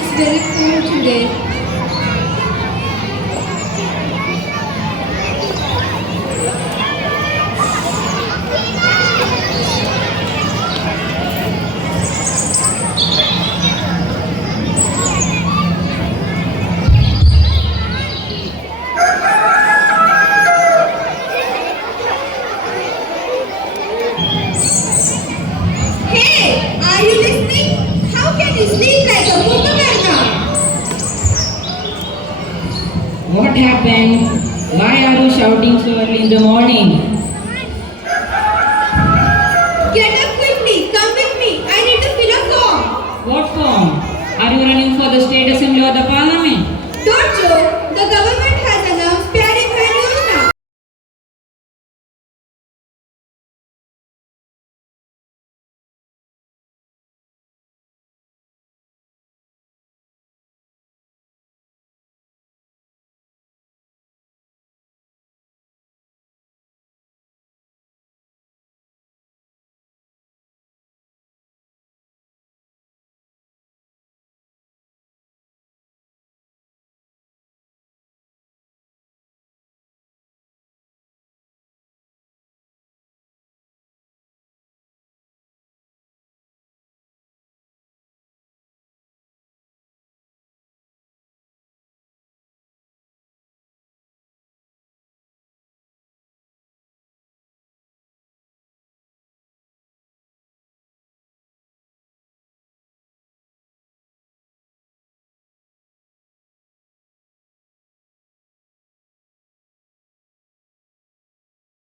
it's very cold today. Hey, are you listening? How can you sleep like a Kumbhakarna? What happened? Why are you shouting so early in the morning? Get up quickly, come with me. I need to fill a form. What form? Are you running for the State Assembly or the Parliament? Don't joke. The government has announced Pyari Bhain Yojana.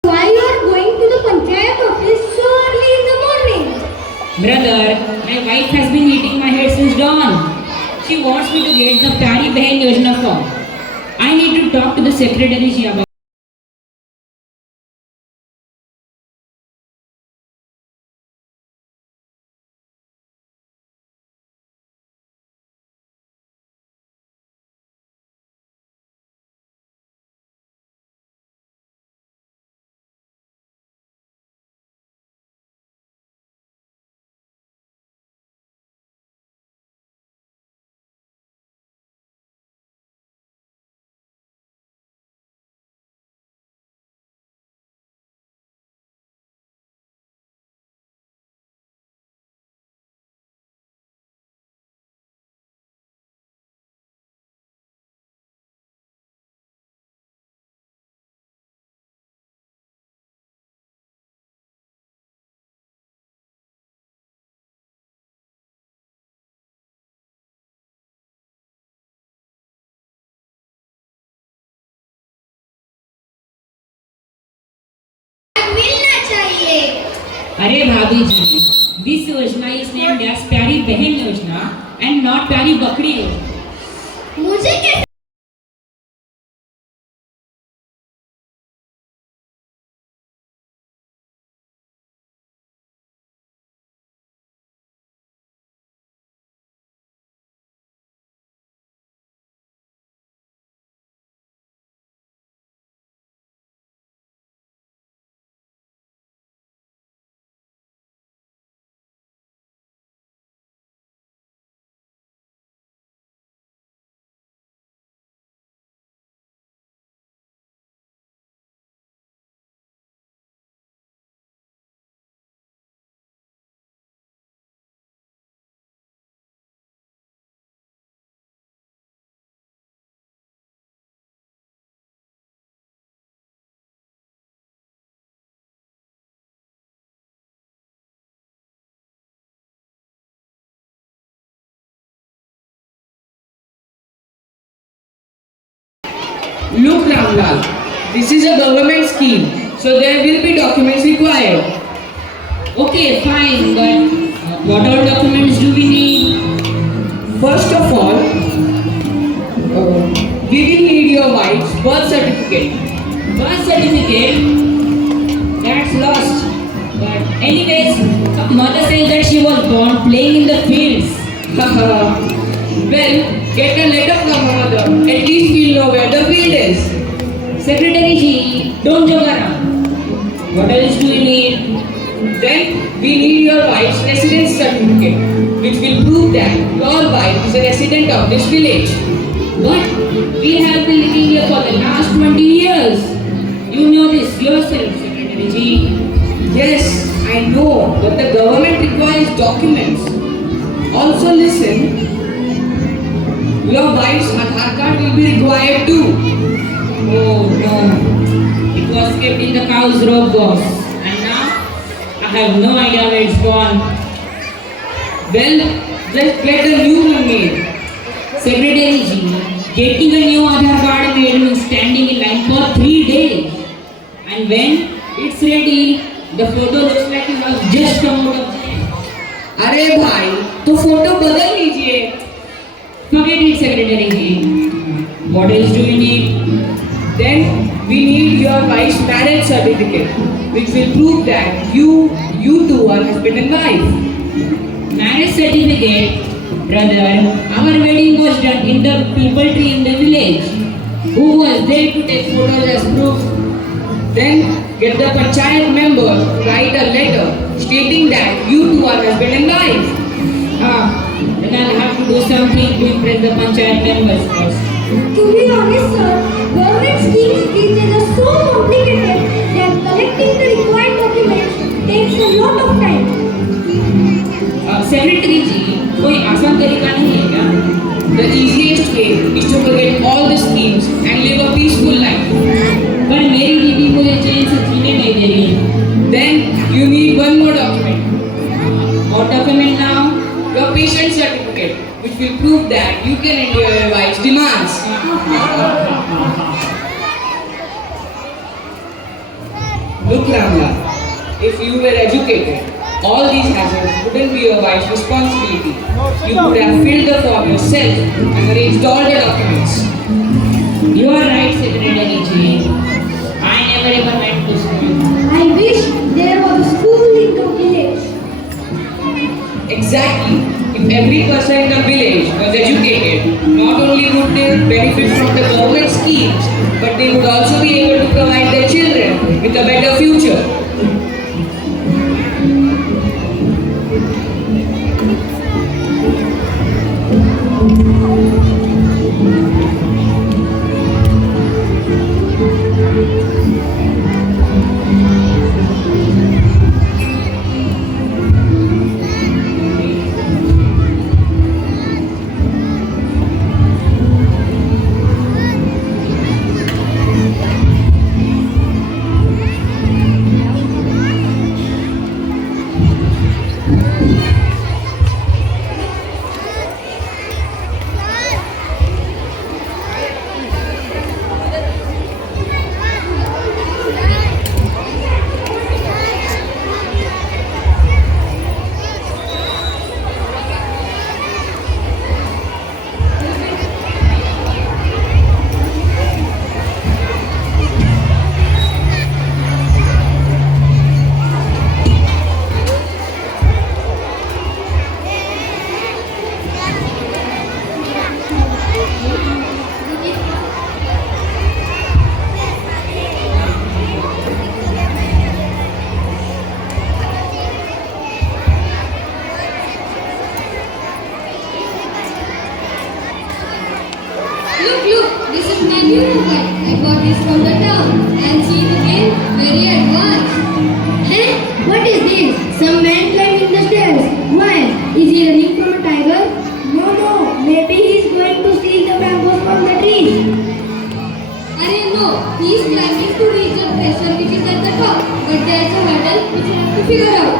Why you are going to the Panchayat office so early in the morning? Brother, my wife has been eating my head since dawn. She wants me to get the Pyari Bhain Yojana form. I need to talk to the secretary ji about. मिलना चाहिए. अरे भाभी जी, this Yojana is named as Pyari Bhain Yojana and not Pyari Bakri Yojana. मुझे कैसे Look Ramlal, this is a government scheme, so there will be documents required. Okay, fine, but what all documents do we need? First of all, we will need your wife's birth certificate. Birth certificate? That's lost. But anyways, her mother says that she was born playing in the fields. Well, get a letter from her mother. At least we'll know where the field is. Secretary ji, don't joke around. What else do you need? Then we need your wife's residence certificate, which will prove that your wife is a resident of this village. But we have been living here for the last 20 years. You know this yourself, Secretary Ji. Yes, I know, but the government requires documents. Also listen, your wife's Aadhaar card will be required too. Oh no, it was kept in the cow's rope, boss. And now, I have no idea where it's gone. Well, just get a new one made. Secretary Ji, getting a new Aadhaar card made means standing in line for 3 days. And when it's ready, the photo looks like it was just come out of jail. अरे भाई, तो photo बदल लीजिए. Forget it, Secretary Ji. What else do we need? Then we need your wife's marriage certificate, which will prove that you two are husband and wife. Marriage certificate, brother. Our wedding was done in the people tree in the village. Who was there to take photos as proof? Then get the panchayat member to write a letter stating that you two are husband and wife. Then I'll have to do something to impress the panchayat members first. To be honest, sir, government schemes these days are so complicated that collecting the required documents takes a lot of time. Secretary जी, कोई आसान तरीका नहीं है क्या? The easiest way is to forget all the schemes and live a peaceful life. पर मेरी दीदी मुझे चैन से जीने नहीं दे रही है. Then you need one more document, What document now? your patient certificate, which will prove that you can endure your wife's demands. Look, Ramla, if you were educated, all these hazards wouldn't be your wife's responsibility. You would have filled the form yourself and arranged all the documents. You are right, Secretary ji. I never ever went to school. I wish there was a school in the village. Exactly. If every person in the village was educated, not only would they benefit from the government schemes, but they would also be able to provide their children with a better future. Look, this is my new mobile. I got this from the town and see the game very advanced. Hey, what is this? Some man climbing the stairs. Why? Is he running from a tiger? No, maybe he's going to steal the mangoes from the trees. No, he's climbing to reach the treasure which is at the top. But there's a hurdle which we have to figure out.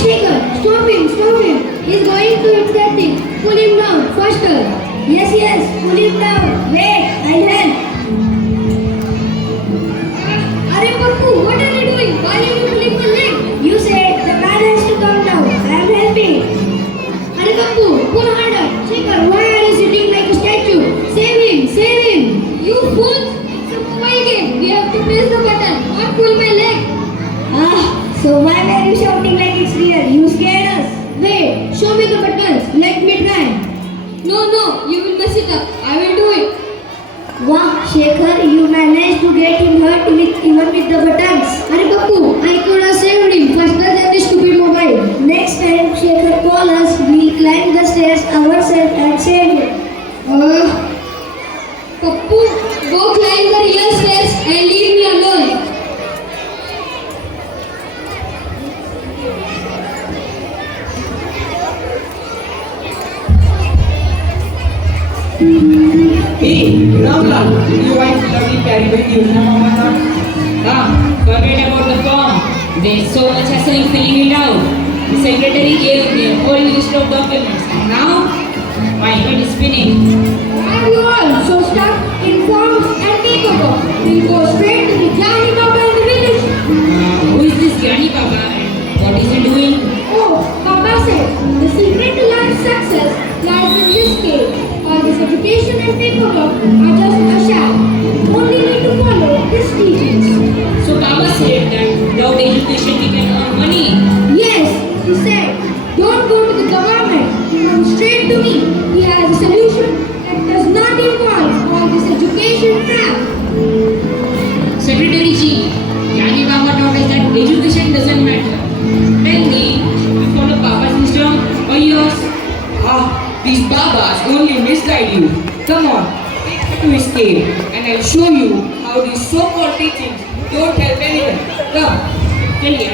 Shaker, stop him. He's going to hit that thing. Pull him down, faster. Yes, pull him down. Wait, I'll help. Arey Pappu, what are you doing? Why are you pulling my leg? You said the man has to come down. I am helping. Arey Pappu, pull harder. Shaker, why are you sitting like a statue? Save him. You fool! It's a mobile game. We have to press the button, not pull my leg. So why were you shouting like it's real? You scared us. Wait, show me the buttons. Let me try. No, you will mess it up. I will do it. Wow, Shekhar, you managed to get him hurt even with the buttons. Arey Pappu, I could have saved him faster than this stupid mobile. Next time Shekhar call us, we'll climb the stairs ourselves Hey, Ramlal, did your wife lovely carry back the Yojana Mama card? Forget about the form. There's so much hassle in filling it out. The secretary gave me a whole list of documents, and now my head is spinning. And you all so stuck in forms and paperwork. We'll go straight to the Jani Baba in the village. Who is this Jani Baba and what is he doing? Oh, Baba said, the secret to life's success lies in this cave. All this education and paperwork are just a sham. Only need to follow his teachings. So Baba said that without education we can earn money. Yes, he said, don't go to the government. Come straight to me. He has a solution that does not involve all this education crap. Secretary Ji, Jani Baba taught us that education doesn't matter. Tell me, you follow Baba's system or yours? These Babas only misguide you. Come on, take me to his cave and I'll show you how these so-called teachings don't help anyone. Come. चलिए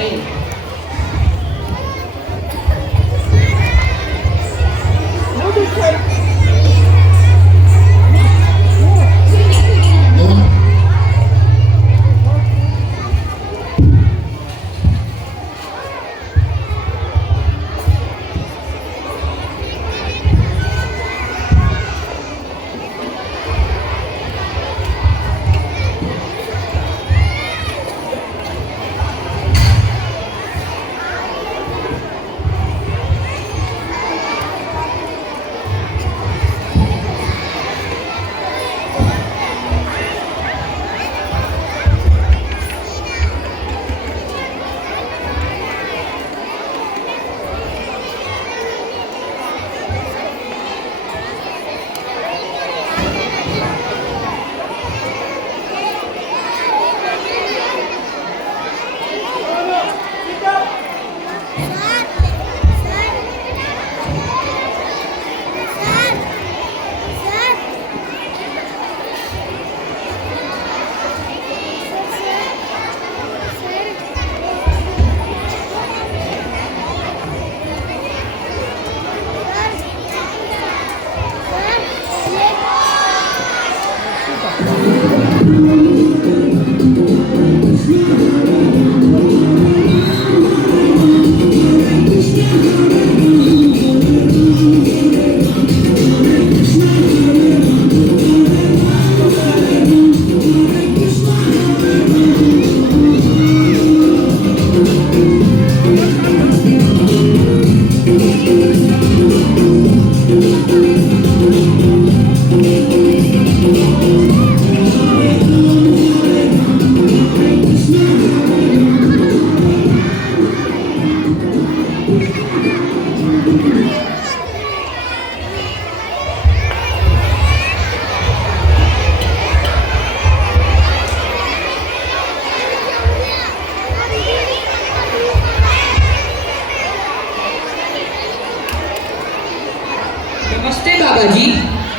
Namaste, Babaji.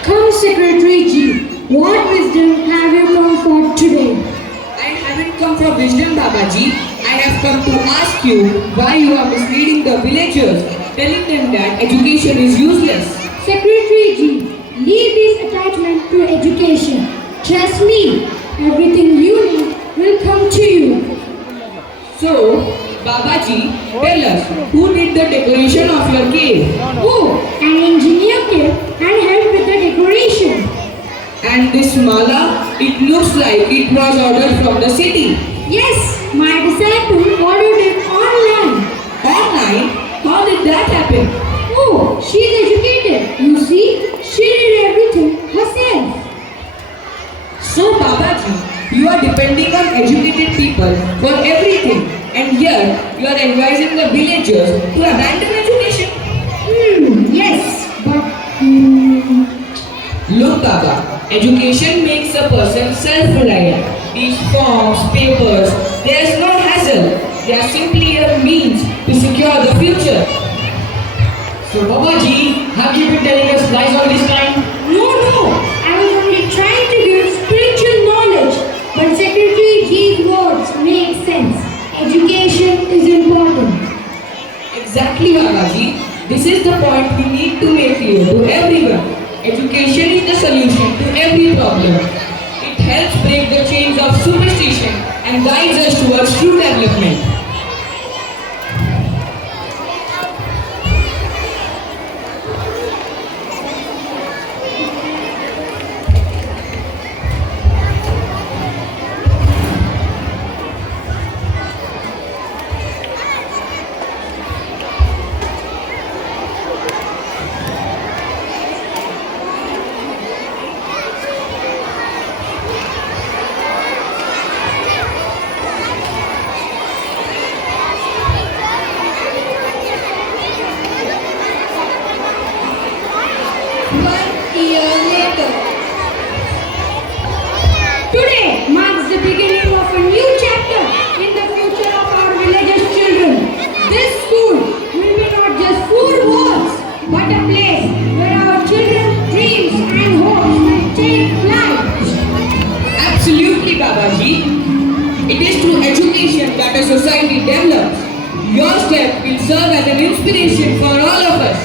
Come, Secretary Ji. What wisdom have you come for today? I haven't come for wisdom, Babaji. I have come to ask you why you are misleading the villagers, telling them that education is useless. Secretary Ji, leave this attachment to education. Trust me, everything you need will come to you. So, Babaji, tell us, who did the decoration of your cave? Oh, an engineer came and helped with the decoration. And this mala, it looks like it was ordered from the city. Yes, my disciple ordered it online. Online? How did that happen? Oh, she's educated. You see, she did everything herself. So, Babaji, you are depending on educated people for everything. And here, you are advising the villagers to abandon education. Yes, but Look, Baba, education makes a person self-reliant. These forms, papers, there's no hassle. They are simply a means to secure the future. So, Babaji, have you been telling us lies all this time? no, I was only trying to give spiritual knowledge. But Secretary G's words make sense. Education is important. Exactly, Babaji. This is the point we need to make clear to everyone. Education is the solution to every problem. It helps break the chains of superstition and guides us towards true development. Today marks the beginning of a new chapter in the future of our village's children. This school will be not just four walls, but a place where our children's dreams and hopes will take flight. Absolutely, Babaji. It is through education that a society develops. Your step will serve as an inspiration for all of us.